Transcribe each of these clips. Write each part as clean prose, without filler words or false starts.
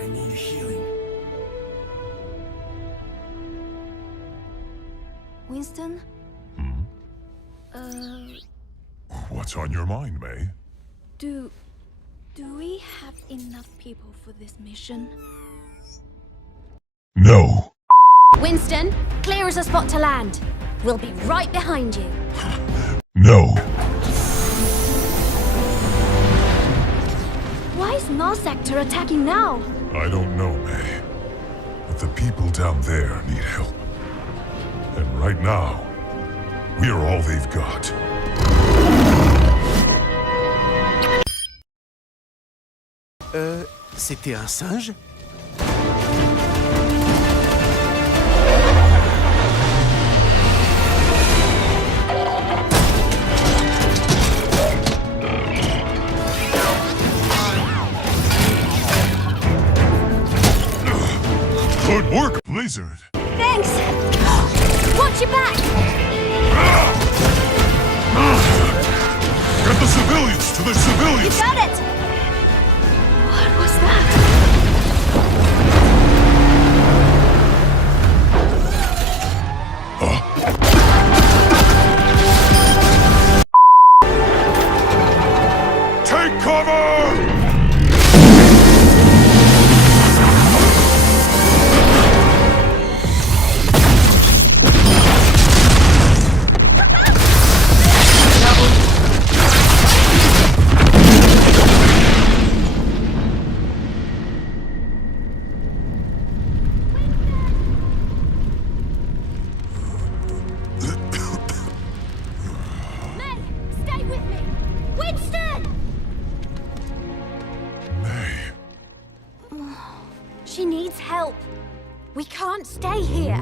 I need healing. Winston? What's on your mind, May? Do we have enough people for this mission? No. Winston, clear us a spot to land. We'll be right behind you. No. Why is Mars Sector attacking now? I don't know, May. But the people down there need help. And right now, we are all they've got. C'était un singe? Good work, Blizzard. Thanks! Watch your back! Get the civilians to the You civilians! got it! What was that? Take cover! May, stay with me! Winston! May. She needs help. We can't stay here.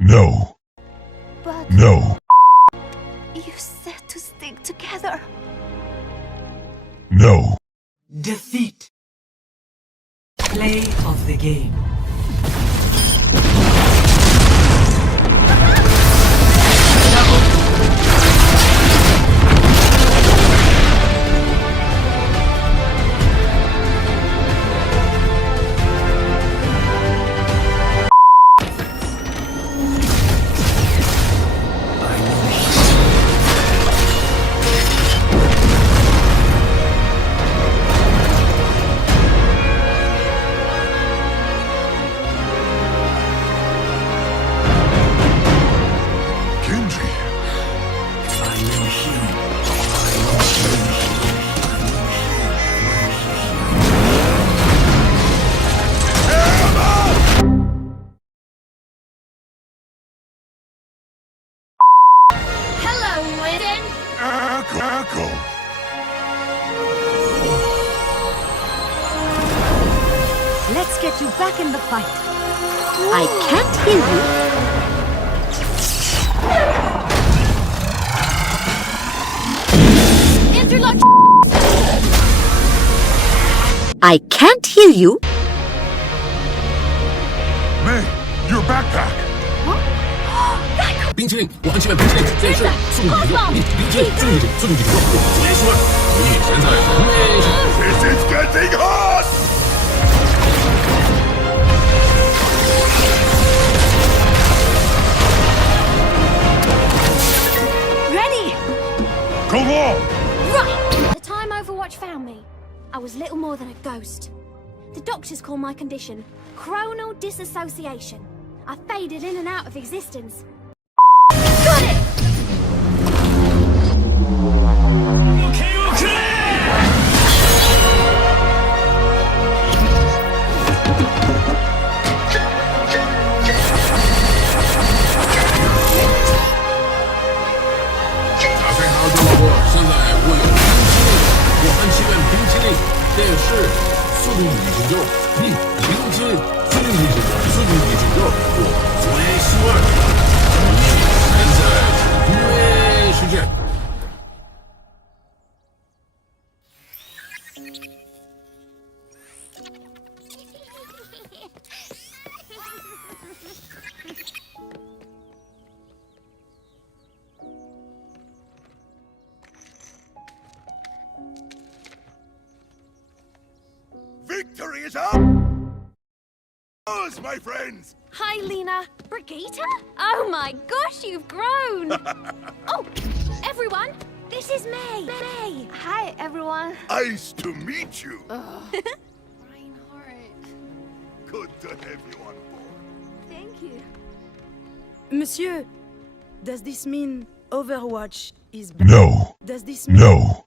No. But No. you said to stick together. No. Defeat. Play of the game. Kendry. I know healing. Hello, Winston! Echo. Let's get you back in the fight. I can't hear you. Interlock. I can't hear you. May, your backpack. 冰淇淋，我很喜欢冰淇淋，这也是速度宇宙，冰淇淋，速度宇宙，我也说，你现在同类是。 This is getting hot! Ready? Go on! Right! The time Overwatch found me, I was little more than a ghost. The doctors call my condition chronal disassociation. I faded in and out of existence. Got it! Victory is ours, my friends! Hi, Lena. Brigitte? Oh my gosh, you've grown! Oh, everyone, this is May. May. Hi, everyone. Nice to meet you. Reinhardt. Good to have you on board. Thank you. Monsieur, does this mean Overwatch is back? No. Does this mean... No.